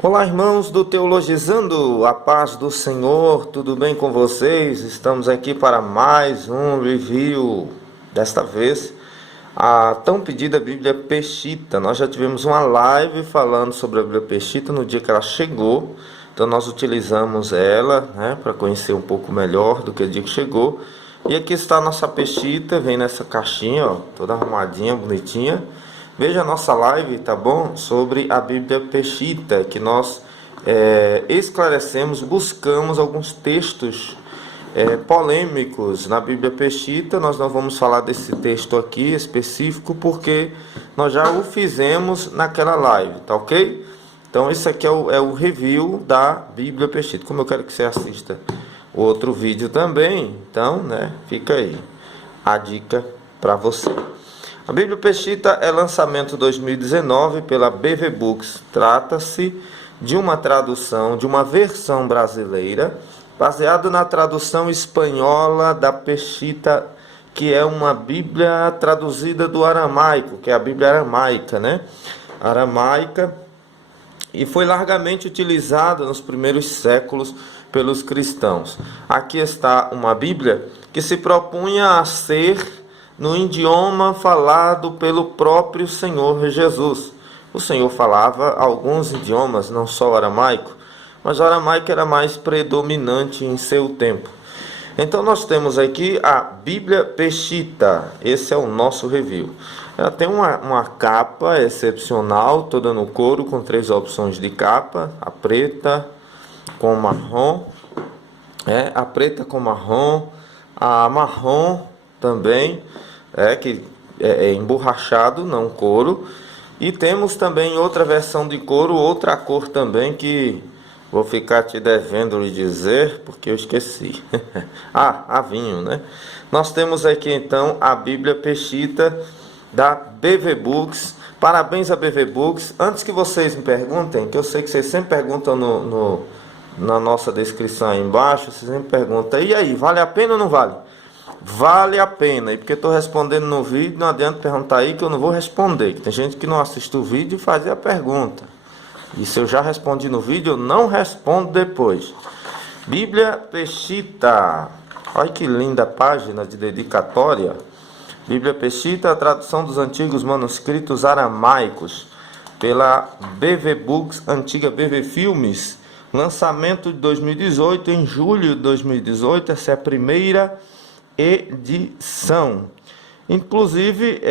Olá, irmãos do Teologizando, a paz do Senhor, tudo bem com vocês? Estamos aqui para mais um review, desta vez a tão pedida Bíblia Peshitta. Nós já tivemos uma live falando sobre a Bíblia Peshitta no dia que ela chegou, então nós utilizamos ela, para conhecer um pouco melhor do que o dia que chegou. E aqui está a nossa Peshitta, vem nessa caixinha, ó, toda arrumadinha, bonitinha. Veja a nossa live, tá bom? Sobre a Bíblia Peshitta, que nós esclarecemos, buscamos alguns textos polêmicos na Bíblia Peshitta. Nós não vamos falar desse texto aqui específico, porque nós já o fizemos naquela live, tá ok? Então esse aqui é o review da Bíblia Peshitta. Como eu quero que você assista o outro vídeo também, então, fica aí a dica para você. A Bíblia Peshitta é lançamento 2019 pela BV Books. Trata-se de uma tradução, de uma versão brasileira, baseada na tradução espanhola da Peshitta, que é uma Bíblia traduzida do aramaico, que é a Bíblia aramaica, Aramaica, e foi largamente utilizada nos primeiros séculos pelos cristãos. Aqui está uma Bíblia que se propunha a ser no idioma falado pelo próprio Senhor Jesus. O Senhor falava alguns idiomas, não só o aramaico, mas o aramaico era mais predominante em seu tempo. Então nós temos aqui a Bíblia Peshitta. Esse é o nosso review. Ela tem uma capa excepcional, toda no couro, com 3 opções de capa: a preta com marrom, a preta com marrom, a marrom também, que é emborrachado, não couro. E temos também outra versão de couro, outra cor também, que vou ficar te devendo lhe dizer, porque eu esqueci. A vinho, Nós temos aqui então a Bíblia Peshitta da BV Books. Parabéns a BV Books. Antes que vocês me perguntem, que eu sei que vocês sempre perguntam na nossa descrição aí embaixo, vocês sempre perguntam: e aí, vale a pena ou não vale? Vale a pena, e porque estou respondendo no vídeo, não adianta perguntar aí que eu não vou responder, que tem gente que não assiste o vídeo e faz a pergunta, e se eu já respondi no vídeo, eu não respondo depois. Bíblia Peshitta, olha que linda página de dedicatória. Bíblia Peshitta, a tradução dos antigos manuscritos aramaicos, pela BV Books, antiga BV Filmes, lançamento de 2018, em julho de 2018, essa é a primeira edição. Inclusive,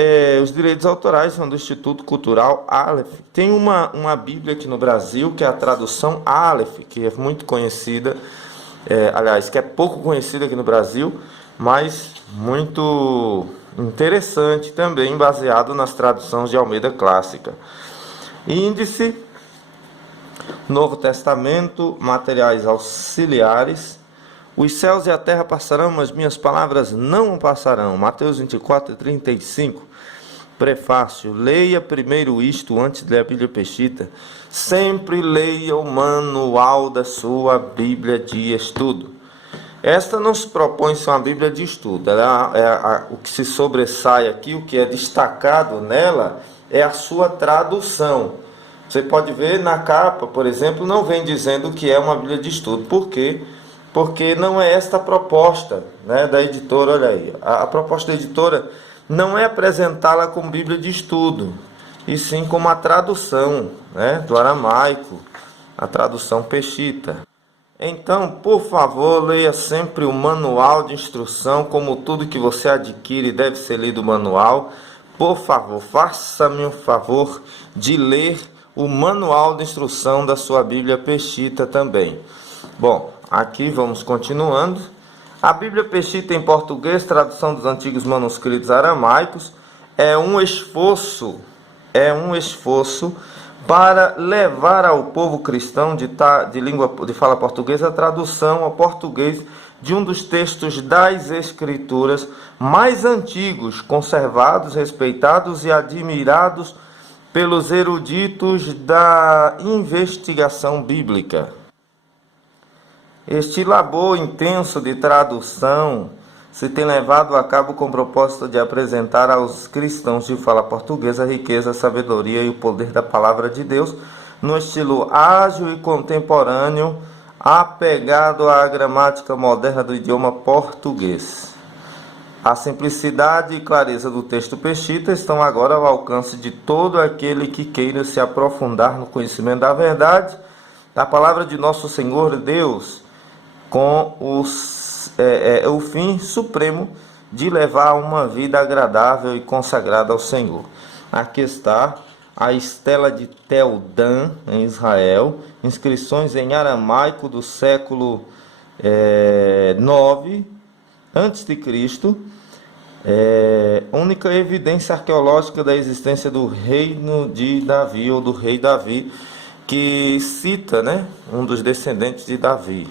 os direitos autorais são do Instituto Cultural Aleph. Tem uma Bíblia aqui no Brasil, que é a tradução Aleph, que é muito conhecida, aliás, que é pouco conhecida aqui no Brasil, mas muito interessante também, baseado nas traduções de Almeida Clássica. Índice, Novo Testamento, materiais auxiliares. Os céus e a terra passarão, mas minhas palavras não passarão. Mateus 24:35. Prefácio: leia primeiro isto antes de ler a Bíblia Peshitta. Sempre leia o manual da sua Bíblia de estudo. Esta não se propõe ser uma Bíblia de estudo. O que se sobressai aqui, o que é destacado nela, é a sua tradução. Você pode ver na capa, por exemplo, não vem dizendo que é uma Bíblia de estudo. Por quê? Porque não é esta a proposta da editora. Olha aí, a proposta da editora não é apresentá-la como Bíblia de estudo, e sim como a tradução do aramaico, a tradução Peshitta. Então, por favor, leia sempre o manual de instrução, como tudo que você adquire deve ser lido o manual. Por favor, faça-me o favor de ler o manual de instrução da sua Bíblia Peshitta também. Bom, aqui vamos continuando. A Bíblia Peshitta em português, tradução dos antigos manuscritos aramaicos, é um esforço para levar ao povo cristão de fala portuguesa a tradução ao português de um dos textos das Escrituras mais antigos, conservados, respeitados e admirados pelos eruditos da investigação bíblica. Este labor intenso de tradução se tem levado a cabo com o propósito de apresentar aos cristãos de fala portuguesa a riqueza, a sabedoria e o poder da palavra de Deus, no estilo ágil e contemporâneo, apegado à gramática moderna do idioma português. A simplicidade e clareza do texto peshita estão agora ao alcance de todo aquele que queira se aprofundar no conhecimento da verdade, da palavra de nosso Senhor Deus, com o fim supremo de levar uma vida agradável e consagrada ao Senhor. Aqui está a estela de Tel Dan, em Israel, inscrições em aramaico do século 9 a.C., única evidência arqueológica da existência do reino de Davi, ou do rei Davi, que cita, um dos descendentes de Davi.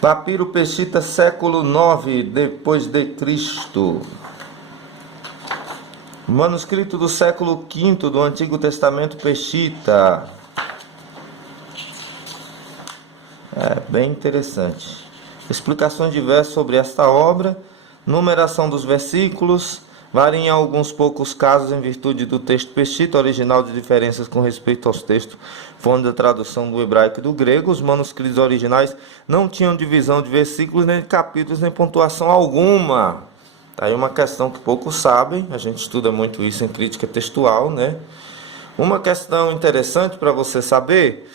Papiro peshita, século 9 depois de Cristo. Manuscrito do século V do Antigo Testamento peshita. Bem interessante. Explicações diversas sobre esta obra. Numeração dos versículos. Varia em alguns poucos casos em virtude do texto peshita original de diferenças com respeito aos textos fonte da tradução do hebraico e do grego. Os manuscritos originais não tinham divisão de versículos, nem de capítulos, nem pontuação alguma. Tá aí uma questão que poucos sabem, a gente estuda muito isso em crítica textual, Uma questão interessante para você saber,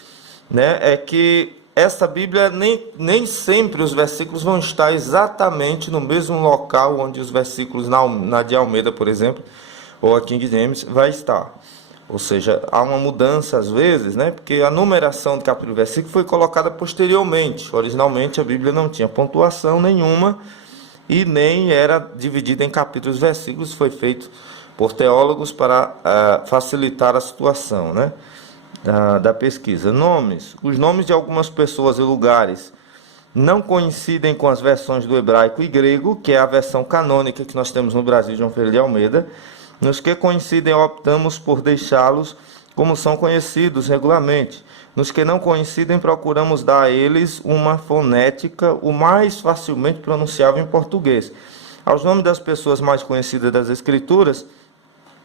é que essa Bíblia, nem sempre os versículos vão estar exatamente no mesmo local onde os versículos na de Almeida, por exemplo, ou a King James, vai estar. Ou seja, há uma mudança às vezes, porque a numeração de capítulo e versículo foi colocada posteriormente. Originalmente a Bíblia não tinha pontuação nenhuma e nem era dividida em capítulos e versículos. Foi feito por teólogos para facilitar a situação, da pesquisa. Nomes. Os nomes de algumas pessoas e lugares não coincidem com as versões do hebraico e grego, que é a versão canônica que nós temos no Brasil, João Ferreira de Almeida. Nos que coincidem, optamos por deixá-los como são conhecidos regularmente. Nos que não coincidem, procuramos dar a eles uma fonética o mais facilmente pronunciável em português. Aos nomes das pessoas mais conhecidas das Escrituras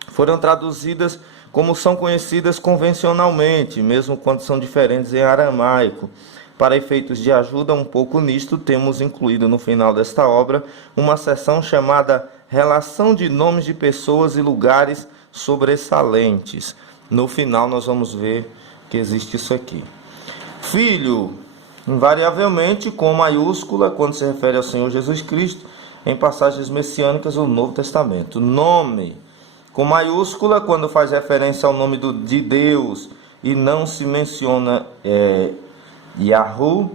foram traduzidas como são conhecidas convencionalmente, mesmo quando são diferentes em aramaico. Para efeitos de ajuda um pouco nisto, temos incluído no final desta obra uma seção chamada Relação de Nomes de Pessoas e Lugares Sobressalentes. No final nós vamos ver que existe isso aqui. Filho, invariavelmente com maiúscula, quando se refere ao Senhor Jesus Cristo, em passagens messiânicas do Novo Testamento. Nome, com maiúscula, quando faz referência ao nome de Deus e não se menciona Yahu,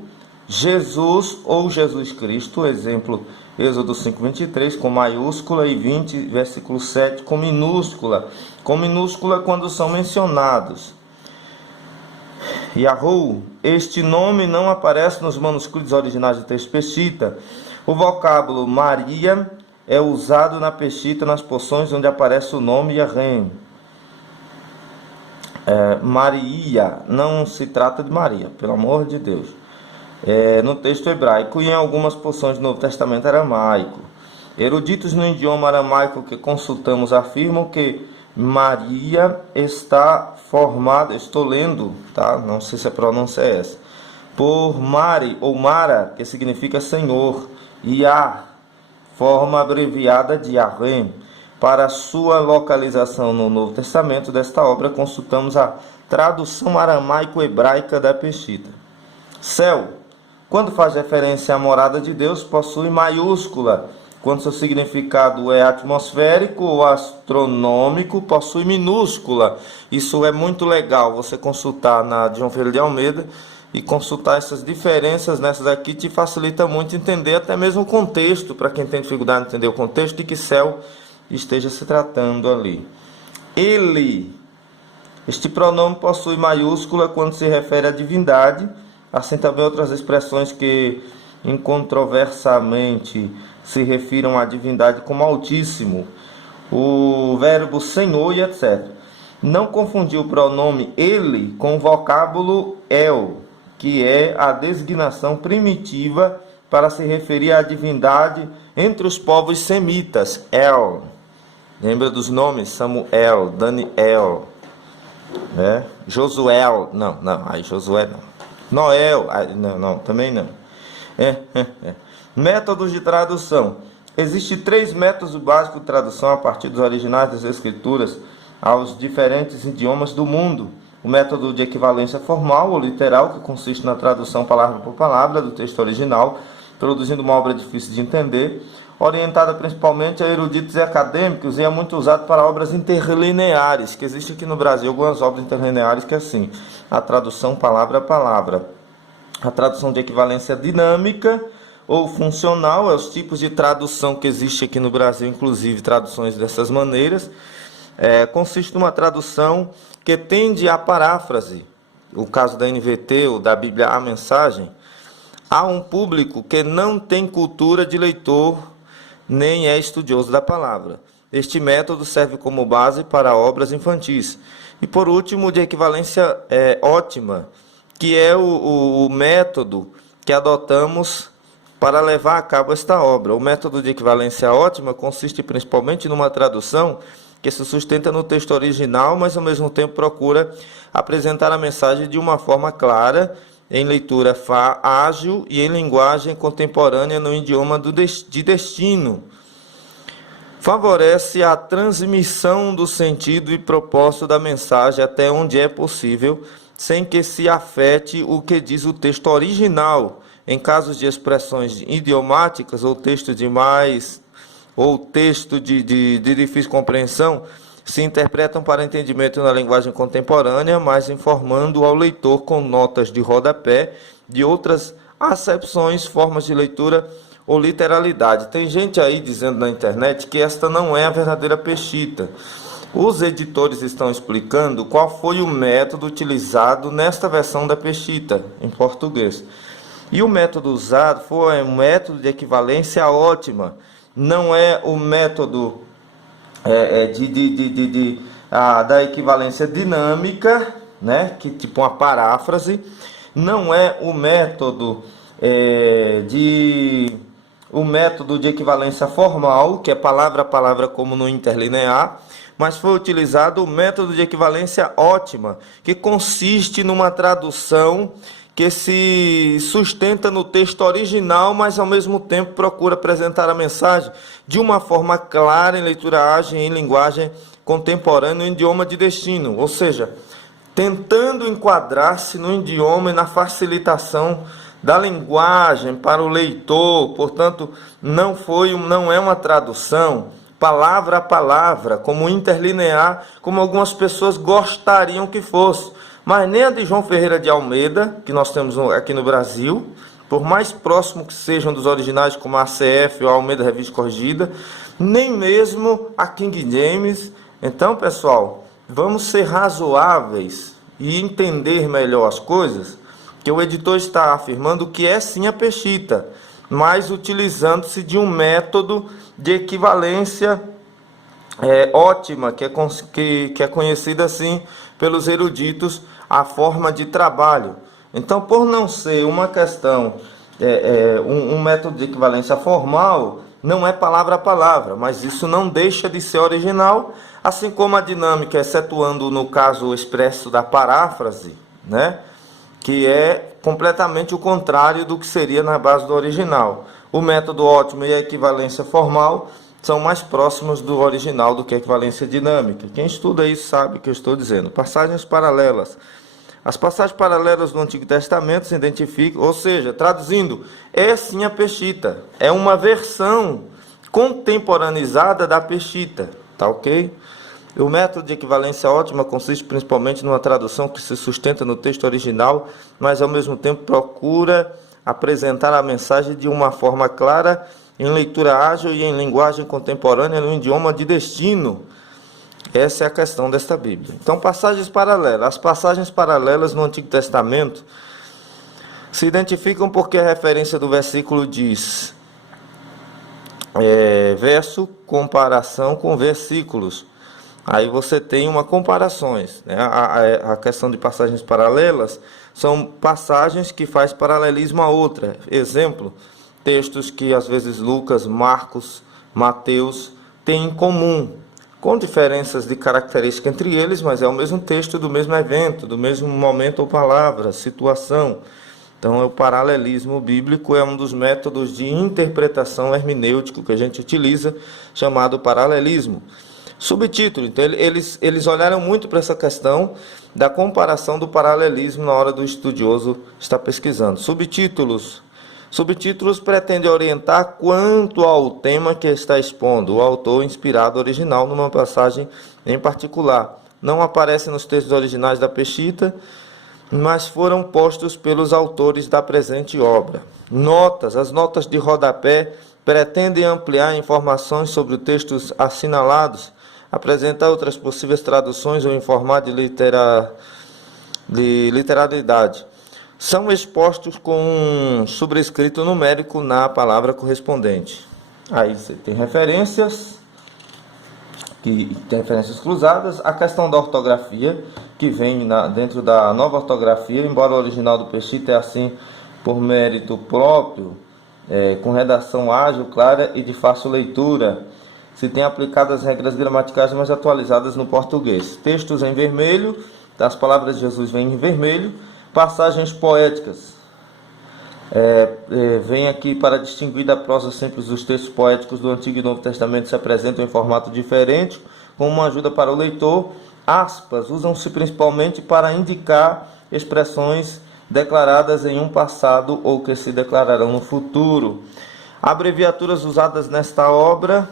Jesus ou Jesus Cristo, exemplo, Êxodo 5:23, com maiúscula, e 20, versículo 7, com minúscula quando são mencionados. Yahu, este nome não aparece nos manuscritos originais do texto peshita. O vocábulo Maria é usado na peshita nas porções onde aparece o nome Yahem. Maria, não se trata de Maria, pelo amor de Deus. No texto hebraico e em algumas porções do Novo Testamento aramaico. Eruditos no idioma aramaico que consultamos afirmam que Maria está formada, estou lendo, não sei se a pronúncia é essa, por Mari ou Mara, que significa Senhor, e Yah, forma abreviada de Yahweh. Para sua localização no Novo Testamento desta obra, consultamos a tradução aramaico-hebraica da peshita. Céu, quando faz referência à morada de Deus, possui maiúscula. Quando seu significado é atmosférico ou astronômico, possui minúscula. Isso é muito legal, você consultar na João Ferreira de Almeida e consultar essas diferenças nessas aqui te facilita muito entender até mesmo o contexto, para quem tem dificuldade de entender o contexto, de que céu esteja se tratando ali. Ele, este pronome possui maiúscula quando se refere à divindade, assim também outras expressões que incontroversamente se refiram à divindade como Altíssimo, o verbo Senhor e etc. Não confundir o pronome ele com o vocábulo El, que é a designação primitiva para se referir à divindade entre os povos semitas, El. Lembra dos nomes? Samuel, Daniel. Josué, não, aí Josué não. Noel, não, também não. Métodos de tradução. Existem 3 métodos básicos de tradução a partir dos originais das escrituras aos diferentes idiomas do mundo. O método de equivalência formal ou literal, que consiste na tradução palavra por palavra do texto original, produzindo uma obra difícil de entender, orientada principalmente a eruditos e acadêmicos, e é muito usado para obras interlineares, que existe aqui no Brasil algumas obras interlineares que é assim, a tradução palavra a palavra. A tradução de equivalência dinâmica ou funcional, é os tipos de tradução que existe aqui no Brasil, inclusive traduções dessas maneiras. Consiste numa tradução que tende à paráfrase, o caso da NVT ou da Bíblia A Mensagem, a um público que não tem cultura de leitor nem é estudioso da palavra. Este método serve como base para obras infantis. E por último, de equivalência ótima, que é o método que adotamos para levar a cabo esta obra. O método de equivalência ótima consiste principalmente numa tradução que se sustenta no texto original, mas ao mesmo tempo procura apresentar a mensagem de uma forma clara, em leitura ágil e em linguagem contemporânea no idioma de destino. Favorece a transmissão do sentido e propósito da mensagem até onde é possível, sem que se afete o que diz o texto original. Em casos de expressões idiomáticas ou texto de difícil compreensão, se interpretam para entendimento na linguagem contemporânea, mas informando ao leitor com notas de rodapé de outras acepções, formas de leitura ou literalidade. Tem gente aí dizendo na internet que esta não é a verdadeira Peshitta. Os editores estão explicando qual foi o método utilizado nesta versão da Peshitta, em português. E o método usado foi um método de equivalência ótima. Não é o método da equivalência dinâmica, né, que tipo uma paráfrase. Não é o método de equivalência formal, que é palavra a palavra como no interlinear, mas foi utilizado o método de equivalência ótima, que consiste numa tradução que se sustenta no texto original, mas ao mesmo tempo procura apresentar a mensagem de uma forma clara, em leitura ágil, em linguagem contemporânea, no idioma de destino, ou seja, tentando enquadrar-se no idioma e na facilitação da linguagem para o leitor. Portanto, não é uma tradução palavra a palavra, como interlinear, como algumas pessoas gostariam que fosse. Mas nem a de João Ferreira de Almeida, que nós temos aqui no Brasil, por mais próximo que sejam dos originais, como a ACF ou a Almeida Revista Corrigida, nem mesmo a King James. Então, pessoal, vamos ser razoáveis e entender melhor as coisas, que o editor está afirmando que é sim a Peshitta, mas utilizando-se de um método de equivalência ótima, que é conhecida assim pelos eruditos, a forma de trabalho. Então, por não ser uma questão, um método de equivalência formal, não é palavra a palavra, mas isso não deixa de ser original, assim como a dinâmica, excetuando no caso expresso da paráfrase, né, que é completamente o contrário do que seria na base do original. O método ótimo e a equivalência formal são mais próximos do original do que a equivalência dinâmica. Quem estuda isso sabe o que eu estou dizendo. Passagens paralelas. As passagens paralelas do Antigo Testamento se identificam, ou seja, traduzindo, é sim a Peshitta. É uma versão contemporaneizada da Peshitta. Tá ok? O método de equivalência ótima consiste principalmente numa tradução que se sustenta no texto original, mas ao mesmo tempo procura apresentar a mensagem de uma forma clara, em leitura ágil e em linguagem contemporânea no idioma de destino. Essa é a questão desta Bíblia. Então, passagens paralelas. As passagens paralelas no Antigo Testamento se identificam porque a referência do versículo diz verso, comparação com versículos. Aí você tem uma comparações, né? A questão de passagens paralelas são passagens que faz paralelismo a outra. Exemplo, textos que às vezes Lucas, Marcos, Mateus têm em comum. com diferenças de característica entre eles, mas é o mesmo texto do mesmo evento, do mesmo momento ou palavra, situação. Então, o paralelismo bíblico é um dos métodos de interpretação hermenêutico que a gente utiliza, chamado paralelismo. Subtítulo, então eles olharam muito para essa questão da comparação do paralelismo na hora do estudioso estar pesquisando. Subtítulos pretendem orientar quanto ao tema que está expondo o autor inspirado original numa passagem em particular. Não aparece nos textos originais da Peshitta, mas foram postos pelos autores da presente obra. As notas de rodapé pretendem ampliar informações sobre os textos assinalados, apresentar outras possíveis traduções ou informar de literalidade. São expostos com um sobrescrito numérico na palavra correspondente. Aí você tem referências, que tem referências cruzadas, a questão da ortografia, que vem dentro da nova ortografia, embora o original do Peshitta é assim por mérito próprio, com redação ágil, clara e de fácil leitura. Se tem aplicado as regras gramaticais mais atualizadas no português. Textos em vermelho, as palavras de Jesus vêm em vermelho. Passagens poéticas. Vem aqui para distinguir da prosa simples dos textos poéticos do Antigo e Novo Testamento, se apresentam em formato diferente, como uma ajuda para o leitor. Aspas usam-se principalmente para indicar expressões declaradas em um passado ou que se declararão no futuro. Abreviaturas usadas nesta obra,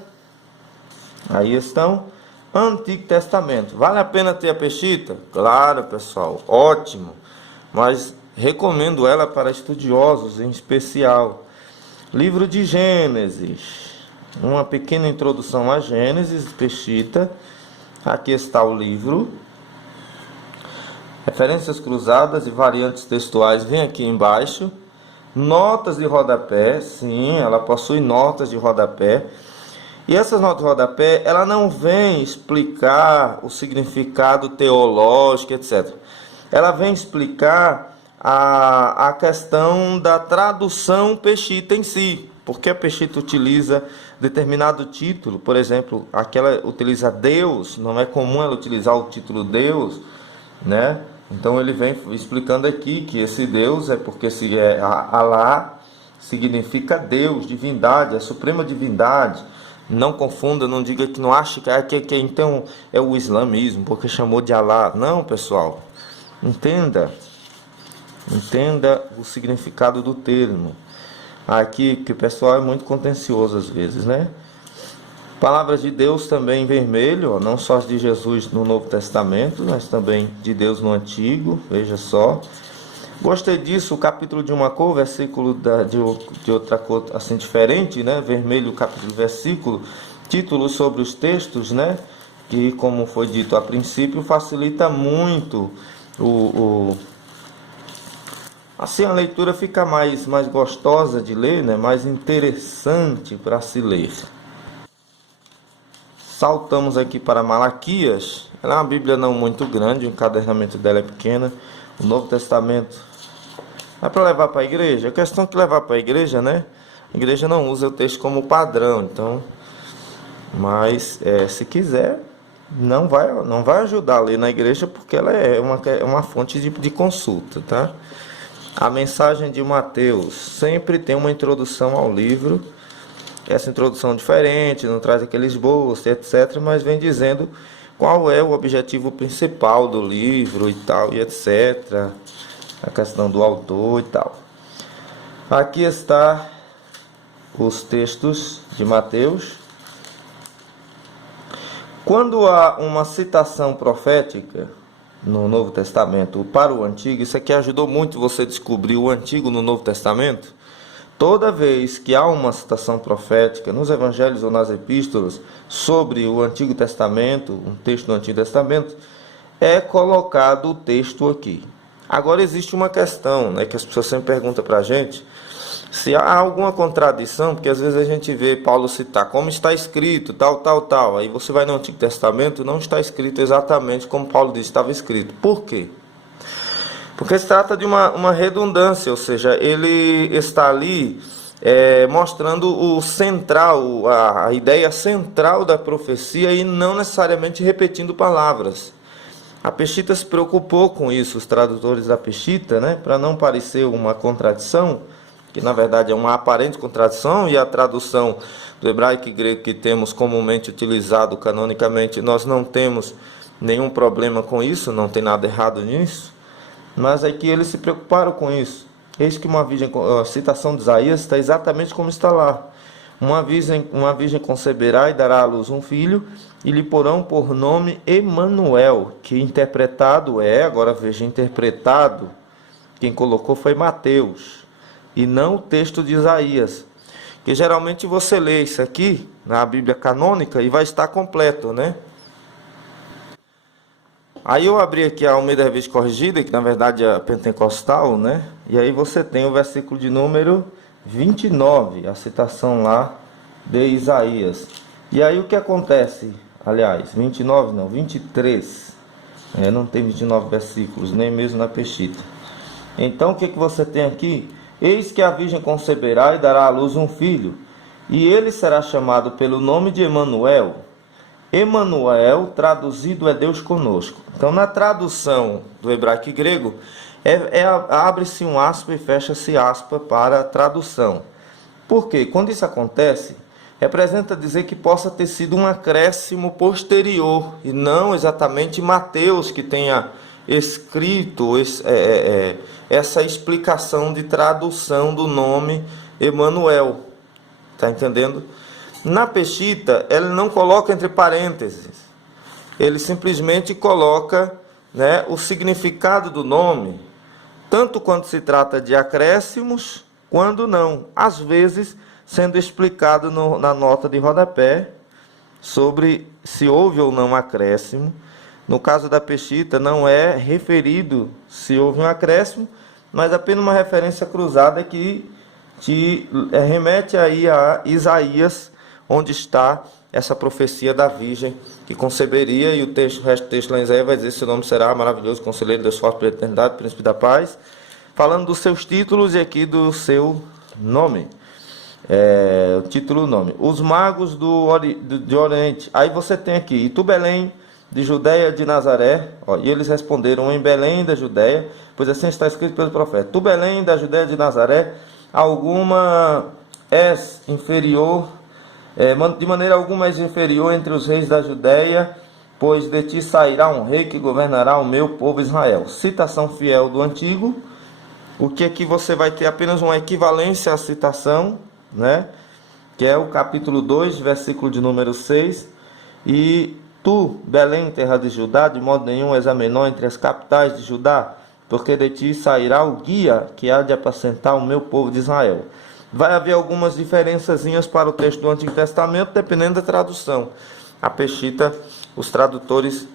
aí estão. Antigo Testamento. Vale a pena ter a Peshitta? Claro, pessoal, ótimo. Mas recomendo ela para estudiosos em especial. Livro de Gênesis. Uma pequena introdução a Gênesis, Peshitta. Aqui está o livro. Referências cruzadas e variantes textuais vem aqui embaixo. Notas de rodapé. Sim, ela possui notas de rodapé. E essas notas de rodapé, ela não vem explicar o significado teológico, etc. Ela vem explicar a questão da tradução Peshitta em si. Porque a Peshitta utiliza determinado título, por exemplo, aquela utiliza Deus, não é comum ela utilizar o título Deus, né? Então ele vem explicando aqui que esse Deus é porque se é Alá significa Deus, divindade, a suprema divindade. Não confunda, não diga que não acha que então é o islamismo, porque chamou de Alá. Não, pessoal. Entenda o significado do termo. Aqui que o pessoal é muito contencioso às vezes, né? Palavras de Deus também em vermelho, ó, não só as de Jesus no Novo Testamento, mas também de Deus no Antigo, veja só. Gostei disso, o capítulo de uma cor, versículo de outra cor assim diferente, né? Vermelho, capítulo, versículo, títulos sobre os textos, né? Que, como foi dito a princípio, facilita muito assim a leitura fica mais gostosa de ler, né? Mais interessante para se ler. Saltamos aqui para Malaquias. Ela é uma Bíblia não muito grande, o encadernamento dela é pequena. O Novo Testamento é para levar para a igreja. A questão é que levar para a igreja, né? A igreja não usa o texto como padrão, então. Mas se quiser, não vai ajudar a ler na igreja, porque ela é uma fonte de consulta, tá? A mensagem de Mateus sempre tem uma introdução ao livro. Essa introdução diferente, não traz aquele esboço, etc., mas vem dizendo qual é o objetivo principal do livro e tal, e etc., a questão do autor e tal. Aqui está os textos de Mateus. Quando há uma citação profética no Novo Testamento para o Antigo, isso aqui ajudou muito você a descobrir o Antigo no Novo Testamento. Toda vez que há uma citação profética nos Evangelhos ou nas Epístolas sobre o Antigo Testamento, um texto do Antigo Testamento, é colocado o texto aqui. Agora existe uma questão, né, que as pessoas sempre perguntam para a gente, se há alguma contradição, porque às vezes a gente vê Paulo citar como está escrito, tal, aí você vai no Antigo Testamento, não está escrito exatamente como Paulo disse estava escrito. Por quê? Porque se trata de uma redundância, ou seja, ele está ali mostrando o central, a ideia central da profecia e não necessariamente repetindo palavras. A Peshitta se preocupou com isso, os tradutores da Peshitta, né, para não parecer uma contradição, que na verdade é uma aparente contradição, e a tradução do hebraico e grego que temos comumente utilizado canonicamente, nós não temos nenhum problema com isso, não tem nada errado nisso, mas é que eles se preocuparam com isso. Eis que a citação de Isaías está exatamente como está lá. Uma virgem conceberá e dará à luz um filho, e lhe porão por nome Emanuel, que interpretado agora veja, interpretado, quem colocou foi Mateus, e não o texto de Isaías, que geralmente você lê isso aqui na Bíblia canônica e vai estar completo, né? Aí eu abri aqui a Almeida Revista Corrigida, que na verdade é a Pentecostal, né? E aí você tem o versículo de número 29, a citação lá de Isaías. E aí o que acontece? Aliás, 29 não, 23. Não tem 29 versículos, nem mesmo na Peshitta. Então o que você tem aqui? Eis que a virgem conceberá e dará à luz um filho, e ele será chamado pelo nome de Emanuel. Emanuel, traduzido, é Deus conosco. Então, na tradução do hebraico e grego, abre-se um aspa e fecha-se aspa para a tradução. Por quê? Quando isso acontece, representa dizer que possa ter sido um acréscimo posterior, e não exatamente Mateus que tenha escrito essa explicação de tradução do nome Emanuel. Está entendendo? Na Peshitta, ele não coloca entre parênteses, ele simplesmente coloca, né, o significado do nome, tanto quando se trata de acréscimos, quando não, às vezes sendo explicado na nota de rodapé sobre se houve ou não acréscimo. No caso da Peshitta, não é referido se houve um acréscimo, mas apenas uma referência cruzada que te remete aí a Isaías, onde está essa profecia da virgem que conceberia, e o resto do texto lá em Isaías vai dizer: seu nome será maravilhoso, conselheiro, Deus forte pela eternidade, príncipe da paz, falando dos seus títulos e aqui do seu nome, o título, o nome. Os magos de Oriente, aí você tem aqui: e tu, Belém, de Judeia, de Nazaré, e eles responderam: em Belém da Judeia, pois assim está escrito pelo profeta: tu, Belém, da Judeia de Nazaré, alguma és inferior, de maneira alguma és inferior entre os reis da Judeia, pois de ti sairá um rei que governará o meu povo Israel. Citação fiel do Antigo. O que aqui você vai ter apenas uma equivalência à citação, né? Que é o capítulo 2, versículo de número 6. E tu, Belém, terra de Judá, de modo nenhum és a menor entre as capitais de Judá, porque de ti sairá o guia que há de apacentar o meu povo de Israel. Vai haver algumas diferençazinhas para o texto do Antigo Testamento, dependendo da tradução. A Peshitta, os tradutores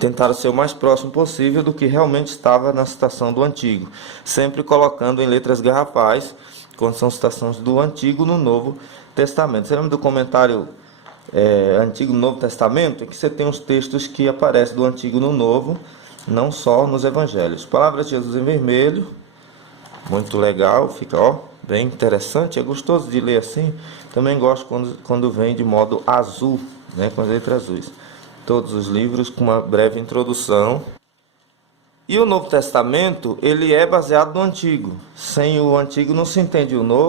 tentaram ser o mais próximo possível do que realmente estava na citação do Antigo, sempre colocando em letras garrafais, quando são citações do Antigo no Novo Testamento. Você lembra do comentário Antigo no Novo Testamento? É que você tem os textos que aparecem do Antigo no Novo, não só nos Evangelhos. Palavras de Jesus em vermelho, muito legal, fica bem interessante, é gostoso de ler assim. Também gosto quando vem de modo azul, né, com as letras azuis. Todos os livros com uma breve introdução. E o Novo Testamento, ele é baseado no Antigo. Sem o Antigo não se entende o Novo.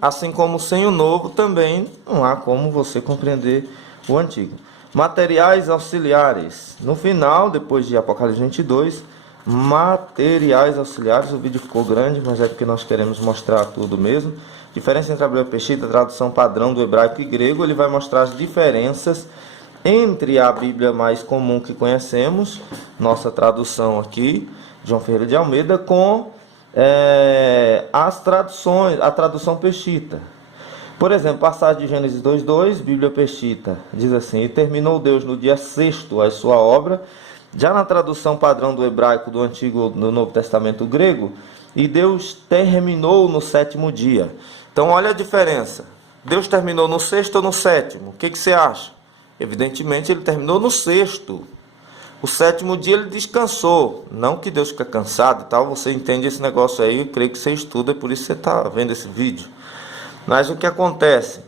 Assim como sem o Novo também não há como você compreender o Antigo. Materiais auxiliares. No final, depois de Apocalipse 22, materiais auxiliares. O vídeo ficou grande, mas é porque nós queremos mostrar tudo mesmo. Diferença entre a Bíblia Peshitta, a tradução padrão do hebraico e grego. Ele vai mostrar as diferenças entre a Bíblia mais comum que conhecemos, nossa tradução aqui, João Ferreira de Almeida, com as traduções, a tradução Peshitta. Por exemplo, passagem de Gênesis 2:2, Bíblia Peshitta, diz assim: e terminou Deus no dia sexto a sua obra. Já na tradução padrão do hebraico do Antigo no Novo Testamento grego, e Deus terminou no sétimo dia. Então olha a diferença. Deus terminou no sexto ou no sétimo? O que você acha? Evidentemente ele terminou no sexto. O sétimo dia ele descansou. Não que Deus fica cansado e tal, você entende esse negócio aí, eu creio que você estuda, é por isso que você está vendo esse vídeo. Mas o que acontece?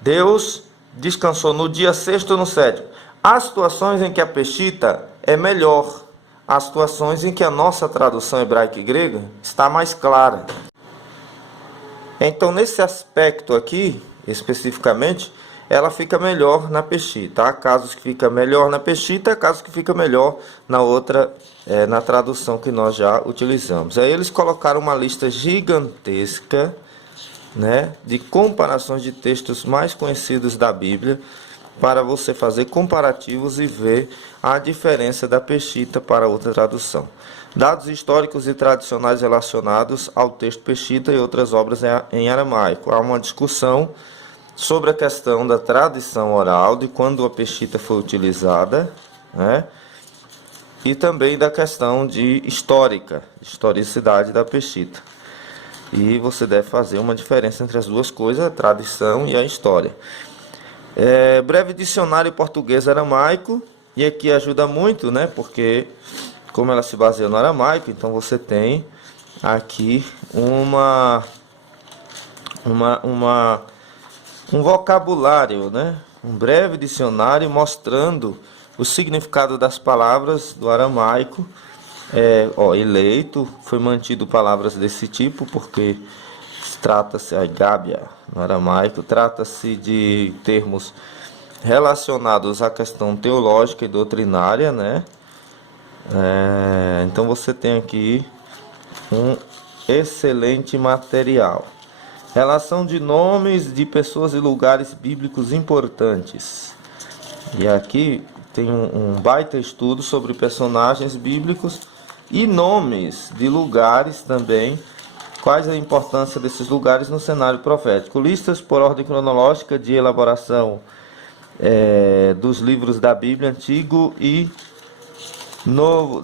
Deus descansou no dia sexto e no sétimo. Há situações em que a Peshitta é melhor. Há situações em que a nossa tradução hebraica e grega está mais clara. Então, nesse aspecto aqui, especificamente, ela fica melhor na Peshitta. Há casos que fica melhor na Peshitta, há casos que fica melhor na outra, na tradução que nós já utilizamos. Aí eles colocaram uma lista gigantesca, né, de comparações de textos mais conhecidos da Bíblia, para você fazer comparativos e ver a diferença da Peshitta para outra tradução. Dados históricos e tradicionais relacionados ao texto Peshitta e outras obras em aramaico. Há uma discussão sobre a questão da tradição oral, de quando a Peshitta foi utilizada, né? E também da questão de historicidade da Peshitta. E você deve fazer uma diferença entre as duas coisas, a tradição e a história. Breve dicionário português aramaico, e aqui ajuda muito, né? Porque como ela se baseia no aramaico, então você tem aqui um vocabulário, né? Um breve dicionário mostrando o significado das palavras do aramaico. Eleito, foi mantido palavras desse tipo, porque trata-se, a gábia no aramaico, trata-se de termos relacionados à questão teológica e doutrinária, né? Então você tem aqui um excelente material. Relação de nomes de pessoas e lugares bíblicos importantes. E aqui tem um baita estudo sobre personagens bíblicos e nomes de lugares também. Quais a importância desses lugares no cenário profético? Listas por ordem cronológica de elaboração dos livros da Bíblia Antigo e Novo,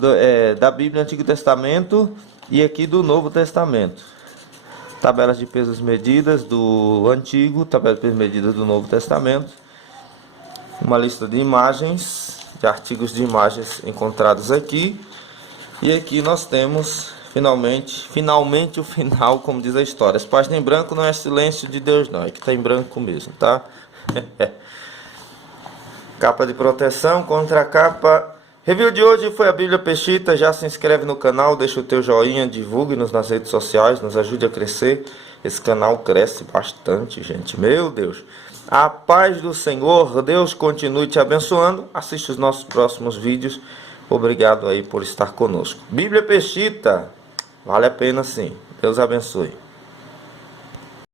da Bíblia Antigo Testamento e aqui do Novo Testamento. Tabelas de pesos e medidas do Antigo, tabela de pesos e medidas do Novo Testamento. Uma lista de imagens, de artigos de imagens encontrados aqui. E aqui nós temos finalmente o final, como diz a história. As páginas em branco não é silêncio de Deus não, é que está em branco mesmo, tá? Capa de proteção, contra capa. Review de hoje foi a Bíblia Peshitta. Já se inscreve no canal, deixa o teu joinha, divulgue-nos nas redes sociais, nos ajude a crescer. Esse canal cresce bastante, gente, meu Deus. A paz do Senhor, Deus continue te abençoando. Assiste os nossos próximos vídeos. Obrigado aí por estar conosco. Bíblia Peshitta, vale a pena sim. Deus abençoe.